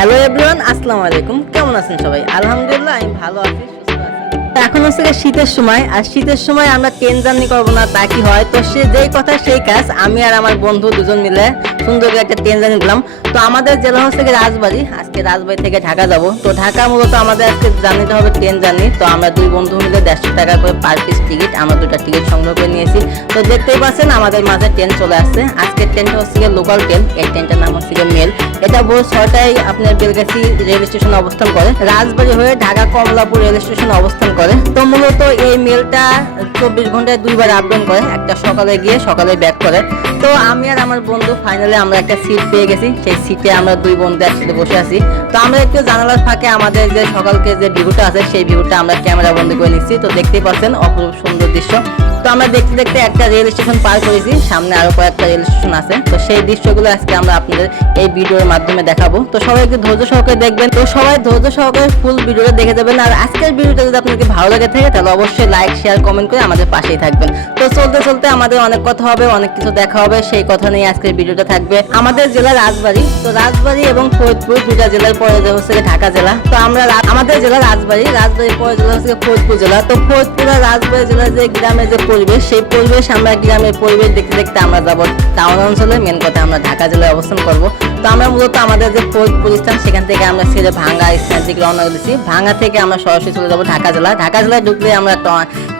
Hello everyone আসসালামু আলাইকুম। কেমন আছেন সবাই? আলহামদুলিল্লাহ, আমি ভালো আছি, সুস্থ আছি। এখন হচ্ছে শীতের সময়, আর শীতের সময় আমরা ট্রেন জার্নি করব না তা কি হয়? তো সে যেই কথা সেই কাজ, আমি আর আমার বন্ধু দুজন মিলে সুন্দর করে একটা ট্রেন জার্নি দিলাম তো আমাদের জেলা হচ্ছে রাজবাড়ি, আজকে রাজবাড়ি থেকে ঢাকা যাব। তো ঢাকা মূলত আমাদের আজকে জার্নিটা হবে ট্রেন জার্নি তো আমরা দুই বন্ধু মিলে দেড়শো টাকা করে পার পিস টিকিট আমরা দুটা টিকিট সংগ্রহ করে নিয়েছি। তো দেখতেই পাচ্ছেন, আমাদের মাঝে ট্রেন চলে আসছে। আজকের ট্রেনটা হচ্ছে লোকাল ট্রেন এই ট্রেনটার নাম হচ্ছে মেল এটা ভোর ছয়টায় আপনার বেলগাছি রেল স্টেশনে অবস্থান করে। রাজবাড়ি হয়ে ঢাকা কমলাপুর রেল স্টেশনে অবস্থান করে। তো মূলত এই মেলটা চব্বিশ ঘন্টায় দুইবার আপডাউন করে, একটা সকালে গিয়ে সকালে ব্যাক করে। তো আমি আর আমার বন্ধু ফাইনালি আমরা একটা সিট পেয়ে গেছি। সেই সিটে আমরা দুই বন্ধু একসাথে বসে আছি। তো আমরা একটু জানালার ফাঁকে আমাদের যে সকালকে যে ভিউটা আছে, সেই ভিউটা আমরা ক্যামেরা বন্দি করে নিচ্ছি। তো দেখতেই পাচ্ছেন অপরূপ সুন্দর দৃশ্য। তো আমরা দেখতে দেখতে একটা রেল স্টেশন পার করেছি। সামনে আরও কয়েকটা রেল স্টেশন আছে। তো সেই দৃশ্যগুলো আজকে আমরা আপনাদের এই ভিডিওর মাধ্যমে দেখাবো। তো সবাইকে ধৈর্য সহকারে দেখবেন। তো সবাই ধৈর্য সহকারে ফুল ভিডিওটা দেখে যাবেন। আর আজকের ভিডিওটা যদি আপনাকে ভালো লাগে থাকে, তাহলে অবশ্যই লাইক শেয়ার কমেন্ট করে আমাদের পাশেই থাকবেন। তো চলতে চলতে আমাদের অনেক কথা হবে, অনেক কিছু দেখা হবে, সেই কথা নিয়ে আজকের ভিডিওটা থাকবে। আমাদের জেলা রাজবাড়ি, তো রাজবাড়ি এবং ফরিদপুর দুটা জেলার পরে হচ্ছে ঢাকা জেলা। তো আমরা আমাদের জেলা রাজবাড়ি, রাজবাড়ির পরে জেলা হচ্ছে ফরিদপুর জেলা। তো ফরিদপুর আর রাজবাড়ী জেলার যে গ্রামের যে পরিবেশ, সেই পরিবেশ আমরা গ্রামের পরিবেশ দেখতে দেখতে আমরা যাব টাউন অঞ্চলে। মেন কথা আমরা ঢাকা জেলায় অবস্থান করব। তো আমরা মূলত আমাদের যে ফরিদপুর স্থান, সেখান থেকে আমরা ছেড়ে ভাঙ্গা স্থান থেকে রওনা দিচ্ছি ভাঙ্গা থেকে আমরা সরাসরি চলে যাব ঢাকা জেলা। ঢাকা জেলায় ঢুকলে আমরা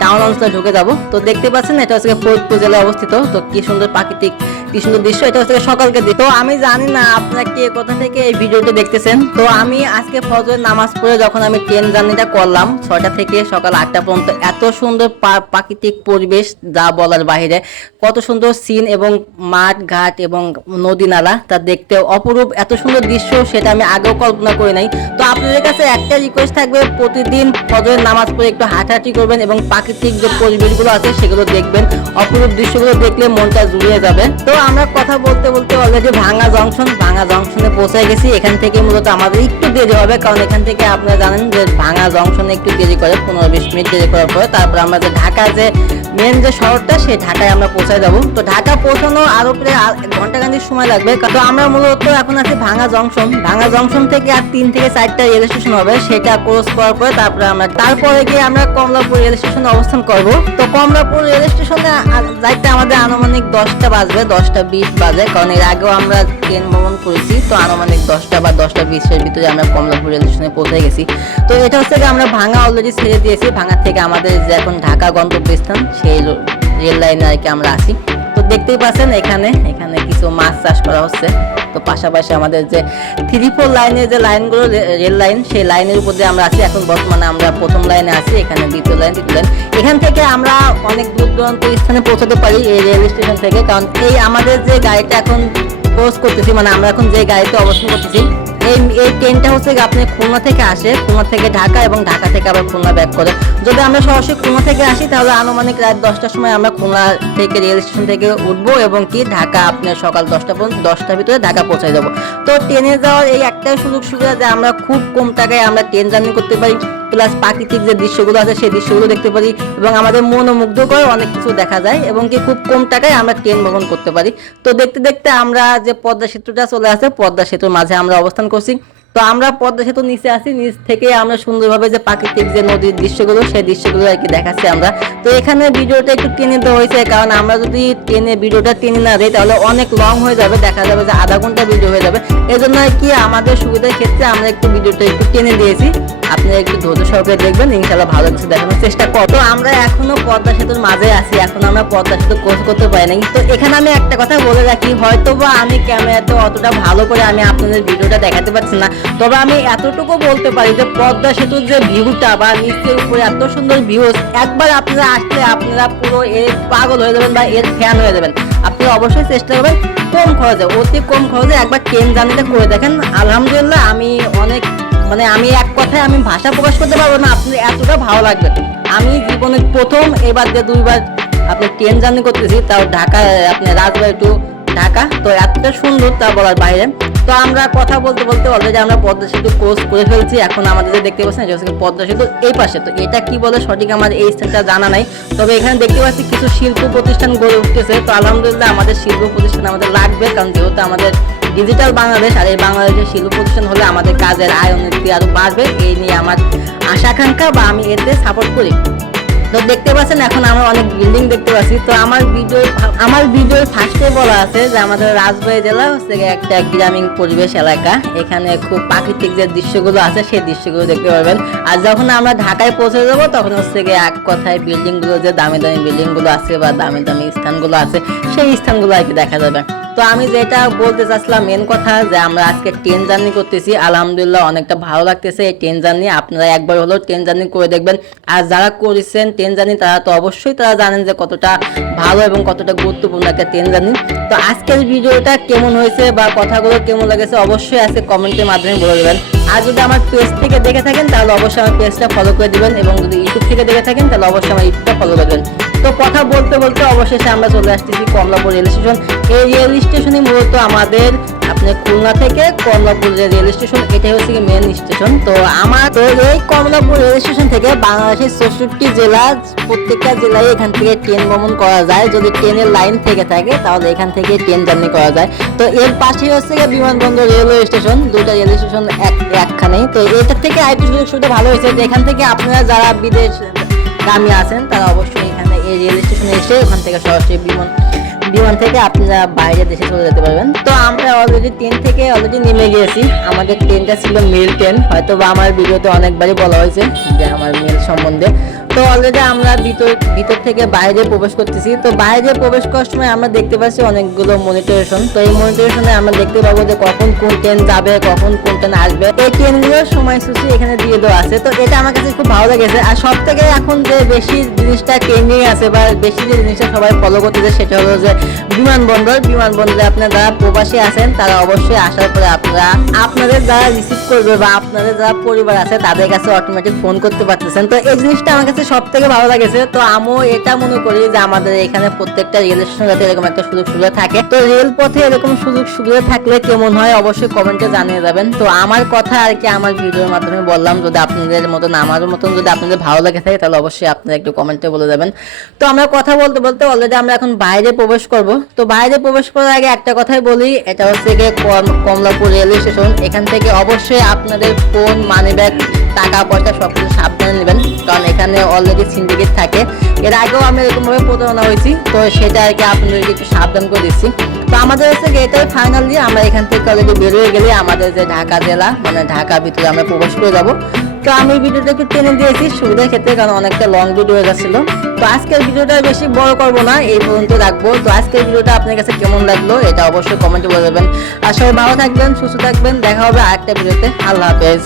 টাউন অঞ্চলে ঢুকে যাব। তো দেখতে পাচ্ছেন এটা হচ্ছে ফরিদপুর জেলায় অবস্থিত। তো কি সুন্দর প্রাকৃতিক কি সুন্দর দৃশ্য, এটা হচ্ছে সকালকে তো আমি জানি না আপনারা কে, কোথা থেকে এই ভিডিওটি দেখতেছেন। তো আমি আজকে ফজরের নামাজ পড়ে যখন আমি ট্রেন জার্নিটা করলাম, ছয়টা থেকে সকাল আটটা পর্যন্ত, এত সুন্দর প্রাকৃতিক পরিবেশ যা বলার বাইরে কত সুন্দর সিন এবং মাঠ, ঘাট এবং নদী নালা তা দেখতে অপরূপ, এত সুন্দর দৃশ্য সেটা আমি আগেও কল্পনা করি নাই। তো আপনাদের কাছে একটা রিকোয়েস্ট থাকবে, প্রতিদিন ফজরের নামাজ পড়ে একটু হাঁটাহাঁটি করবেন এবং প্রাকৃতিক যে পরিবেশগুলো আছে সেগুলো দেখবেন, অপরূপ দৃশ্যগুলো দেখলে মনটা জুড়িয়ে যাবে। তো আমরা কথা বলতে বলতে অলরেডি ভাঙা জংশন ভাঙা জংশনে পৌঁছে গেছি। এখান থেকে মূলত আমাদের একটু দেরি হবে, কারণ এখান থেকে আপনারা জানেন যে ভাঙা জংশনে একটু দেরি করে, পনেরো বিশ মিনিট দেরি করার পরে তারপর আমরা যে ঢাকা যে মেন যে শহরটা, সেই ঢাকায় আমরা পৌঁছায় যাব। তো ঢাকা পৌঁছানো আরও প্রায় ঘণ্টা খানিক সময় লাগবে। তো আমরা মূলত এখন আছি ভাঙা জংশন। ভাঙা জংশন থেকে আর তিন থেকে চারটা রেল স্টেশন হবে, সেটা ক্রস করার পরে তারপরে আমরা তারপরে গিয়ে আমরা কমলাপুর রেল স্টেশনে অবস্থান করব। তো কমলাপুর রেল স্টেশনে যাইতে আমাদের আনুমানিক দশটা বাজবে দশটা বিশ বাজে, কারণ এর আগেও আমরা ট্রেন ভ্রমণ করেছি, তো আনুমানিক দশটা বা দশটা বিশের ভিতরে আমরা কমলাপুর রেল স্টেশনে পৌঁছে গেছি। তো এটা হচ্ছে আমরা ভাঙা অলরেডি ছেড়ে দিয়েছি, ভাঙা থেকে আমাদের যে এখন ঢাকা গন্তব্যস্থান, সেই রেল লাইনে আর কি আমরা আসি তো দেখতেই পাচ্ছেন এখানে এখানে কিছু মাছ চাষ করা হচ্ছে। তো পাশাপাশি আমাদের যে থ্রি ফোর লাইনের যে লাইনগুলো রেল লাইন সেই লাইনের উপর দিয়ে আমরা আছি। এখন বর্তমানে আমরা প্রথম লাইনে আছি, এখানে দ্বিতীয় লাইন তৃতীয় লাইন এখান থেকে আমরা অনেক দূর দূরান্ত স্থানে পৌঁছাতে পারি এই রেল স্টেশন থেকে। কারণ এই আমাদের যে গাড়িটা এখন কোর্স করতেছি মানে আমরা এখন যে গাড়িতে অবস্থান করতেছি এই এই ট্রেনটা হচ্ছে আপনি খুলনা থেকে আসে, খুলনা থেকে ঢাকা এবং ঢাকা থেকে আবার খুলনা ব্যাক করে। যদি আমরা সরাসরি খুলনা থেকে আসি, তাহলে আনুমানিক রাত দশটার সময় আমরা খুলনা থেকে রেল স্টেশন থেকে উঠবো এবং কি ঢাকা আপনার সকাল দশটা পর্যন্ত, দশটার ভিতরে ঢাকা পৌঁছে যাব তো ট্রেনে যাওয়ার এই একটাই সুযোগ সুবিধা যে আমরা খুব কম টাকায় আমরা ট্রেন জার্নি করতে পারি প্লাস প্রাকৃতিক যে দৃশ্যগুলো আছে, সেই দৃশ্যগুলো দেখতে পারি এবং আমাদের মনোমুগ্ধ করে অনেক কিছু দেখা যায় এবং কি খুব কম টাকায় আমরা ট্রেন ভ্রমণ করতে পারি। তো দেখতে দেখতে আমরা যে পদ্মা সেতুটা চলে আসে, পদ্মা সেতুর মাঝে আমরা অবস্থান করছি। তো আমরা পদ্মা সেতু নিচে আছি, নিচ থেকে আমরা সুন্দরভাবে যে প্রাকৃতিক যে নদীর দৃশ্যগুলো, সেই দৃশ্যগুলো আর কি দেখাচ্ছি আমরা। তো এখানে ভিডিওটা একটু টেনে দেওয়া হয়েছে, কারণ আমরা যদি টেনে, ভিডিওটা টেনে না দিই, তাহলে অনেক লং হয়ে যাবে, দেখা যাবে যে আধা ঘণ্টা ভিডিও হয়ে যাবে। এই জন্য আর কি আমাদের সুবিধার ক্ষেত্রে আমরা একটু ভিডিওটা একটু টেনে দিয়েছি। আপনারা একটু ধৈর্য সহকারে দেখবেন, ইনশাল্লাহ ভালো কিছু দেখানোর চেষ্টা কর আমরা এখনও পদ্মা সেতুর মাঝে আছি, এখন আমরা পদ্মা সেতু কোর্স করতে পারি না তো এখানে আমি একটা কথা বলে রাখি হয়তো বা আমি ক্যামেরাতে অতটা ভালো করে আমি আপনাদের ভিডিওটা দেখাতে পারছি না, তবে আমি এতটুকু বলতে পারি যে পদ্মা সেতুর যে ভিউটা বা নিচের উপরে এত সুন্দর ভিউ একবার আপনারা আসলে আপনারা পুরো এর পাগল হয়ে যাবেন বা এর ফ্যান হয়ে যাবেন। আপনি অবশ্যই চেষ্টা করবেন কম খরচে, অতি কম খরচে একবার ট্রেন জার্নিটা করে দেখেন। আলহামদুলিল্লাহ আমি অনেক মানে আমি এক কথায় আমি ভাষা প্রকাশ করতে পারব না আপনি এতটা ভালো লাগবে। আমি জীবনে প্রথম এবার যে দুইবার আপনি ট্রেন জার্নি করতেছি, তাও ঢাকা, আপনি রাজবাড়ি টু ঢাকা, তো এতটা সুন্দর তা বলার বাইরে। তো আমরা কথা বলতে বলতে অলরেডি আমরা পদ্মা সেতু কোর্স করে ফেলছি, এখন আমাদের যে দেখতে পাচ্ছেন, এটা পদ্মা সেতু এই পাশে। তো এটা কি বলে সঠিক আমার এই স্থানটা জানা নাই, তবে এখানে দেখতে পাচ্ছি কিছু শিল্প প্রতিষ্ঠান গড়ে উঠতেছে। তো আলহামদুলিল্লাহ আমাদের শিল্প প্রতিষ্ঠান আমাদের লাগবে, কারণ যেহেতু আমাদের ডিজিটাল বাংলাদেশ আর এই বাংলাদেশের শিল্প প্রতিষ্ঠান হলে আমাদের কাজের আয় উন্নতি আরও বাড়বে। এই নিয়ে আমার আশা আকাঙ্ক্ষা বা আমি এতে সাপোর্ট করি। তো দেখতে পাচ্ছেন, এখন আমরা অনেক বিল্ডিং দেখতে পাচ্ছি। তো আমার ভিডিও আমার ভিডিওর ফার্স্টে বলা আছে যে আমাদের রাজবাড়ী জেলা হচ্ছে একটা গ্রামীণ পরিবেশ এলাকা। এখানে খুব প্রাকৃতিক যে দৃশ্যগুলো আছে, সেই দৃশ্যগুলো দেখতে পারবেন। আর যখন আমরা ঢাকায় পৌঁছে যাব, তখন হচ্ছে গিয়ে এক কথায় বিল্ডিংগুলো যে দামি দামি বিল্ডিংগুলো আছে বা দামি দামি স্থানগুলো আছে, সেই স্থানগুলো আর কি দেখা যাবে। তো আমি যেটা বলতে চাচ্ছিলাম মেন কথা যে আমরা আজকে ট্রেন জার্নি করতেছি। আলহামদুলিল্লাহ অনেকটা ভালো লাগতেছে এই ট্রেন জার্নি আপনারা একবার হলেও ট্রেন জার্নি করে দেখবেন। আর যারা করেছেন ট্রেন জার্নি তারা তো অবশ্যই তারা জানেন যে কতটা ভালো এবং কতটা গুরুত্বপূর্ণ একটা ট্রেন জার্নি তো আজকের ভিডিওটা কেমন হয়েছে বা কথাগুলো কেমন লেগেছে, অবশ্যই আজকে কমেন্টের মাধ্যমে বলে দেবেন। আর যদি আমার পেজ থেকে দেখে থাকেন, তাহলে অবশ্যই আমার পেজটা ফলো করে দিবেন এবং যদি ইউটিউব থেকে দেখে থাকেন, তাহলে অবশ্যই আমার ইউটিউবটা ফলো করবেন তো কথা বলতে বলতে অবশেষে আমরা চলে আসতেছি কমলাপুর রেল স্টেশন। এই রেল স্টেশনই মূলত আমাদের আপনি খুলনা থেকে কমলাপুর যে রেল স্টেশন, এটাই হচ্ছে কি মেন স্টেশন। তো আমার তো এই কমলাপুর রেল স্টেশন থেকে বাংলাদেশের চৌষট্টি জেলা, প্রত্যেকটা জেলায় এখান থেকে ট্রেন ভ্রমণ করা যায়। যদি ট্রেনের লাইন থেকে থাকে, তাহলে এখান থেকে ট্রেন জার্নি করা যায়। তো এর পাশে হচ্ছে গিয়ে বিমানবন্দর রেলওয়ে স্টেশন দুটা রেল স্টেশন এক একখানেই তো এটার থেকে আরেকটু সুযোগ সুবিধা ভালো হয়েছে। যে এখান থেকে আপনারা যারা বিদেশ গামী আছেন, তারা অবশ্যই রেল স্টেশনে এসে ওখান থেকে সরাসরি বিমান বিমান থেকে আপনারা বাইরে দেশে চলে যেতে পারবেন। তো আমরা অলরেডি ট্রেন থেকে অলরেডি নেমে গিয়েছি। আমাদের ট্রেনটা ছিল মেল ট্রেন হয়তো বা আমার ভিডিওতে অনেকবারই বলা হয়েছে যে আমার মেল সম্বন্ধে। তো অলরেডি আমরা ভিতর ভিতর থেকে বাইরে প্রবেশ করতেছি। তো বাইরে প্রবেশ করার সময় আমরা দেখতে পাচ্ছি অনেকগুলো মনিটরেশন তো এই মনিটরেশনে আমরা দেখতে পাবো যে কখন কোন ট্রেন যাবে, কখন কোন ট্রেন আসবে। এই ট্রেনগুলোর সময়সূচি এখানে দিয়ে দেওয়া আছে। তো এটা আমার কাছে খুব ভালো লেগেছে। আর সব থেকে এখন যে বেশি জিনিসটা ট্রেন্ডিং আছে বা বেশি যে জিনিসটা সবাই ফলো করতেছে সেটা হলো যে বিমানবন্দর। বিমানবন্দরে আপনারা যারা প্রবাসী আছেন, তারা অবশ্যই আসার পরে আপনারা, আপনাদের যারা রিসিভ করবে বা আপনাদের যারা পরিবার আছে, তাদের কাছে অটোমেটিক ফোন করতে পারতেছেন। তো এই জিনিসটা আমার কাছে সব থেকে ভালো লাগেছে। তো আমিও এটা মনে করি যে আমাদের এখানে প্রত্যেকটা রেল স্টেশন যাতে এরকম একটা সুযোগ সুবিধা থাকে। তো রেল পথে এরকম সুযোগ সুবিধা থাকলে কেমন হয় অবশ্যই কমেন্টে জানিয়ে যাবেন। তো আমার কথা আর কি আমার ভিডিওর মাধ্যমে বললাম, যদি আপনাদের মতন, আমার মতন যদি আপনাদের ভালো লাগে থাকে, তাহলে অবশ্যই আপনারা একটু কমেন্টে বলে যাবেন। তো আমরা কথা বলতে বলতে অলরেডি আমরা এখন বাইরে প্রবেশ করব। তো বাইরে প্রবেশ করার আগে একটা কথাই বলি, এটা হচ্ছে গিয়ে কমলাপুর রেল স্টেশন এখান থেকে অবশ্যই আপনাদের ফোন মানি ব্যাগ টাকা পয়সা সব কিছু সাবধানে নেবেন, কারণ এখানে অলরেডি সিন্ডিকেট থাকে। এর আগেও আমি এরকম ভাবে প্রতারণা হয়েছি, তো সেটা আর কি আপনাদেরকে একটু সাবধান করে দিচ্ছি। তো আমাদের হচ্ছে এটাই ফাইনালি আমরা এখান থেকে অলরেডি বেরোয় গেলে আমাদের যে ঢাকা জেলা মানে ঢাকা ভিতরে আমরা প্রবেশ করে যাব। তো আমি ভিডিওটা একটু টেনে দিয়েছি সুবিধার ক্ষেত্রে, কারণ অনেকটা লং ভিডিও হয়ে যাচ্ছিল। তো আজকের ভিডিওটা বেশি বড় করব না, এই পর্যন্ত রাখব। তো আজকের ভিডিওটা আপনার কাছে কেমন লাগল, এটা অবশ্যই কমেন্টে বলে দেবেন। আর সবাই ভালো থাকবেন, সুস্থ থাকবেন, দেখা হবে আরেকটা ভিডিওতে। আল্লাহ হাফেজ।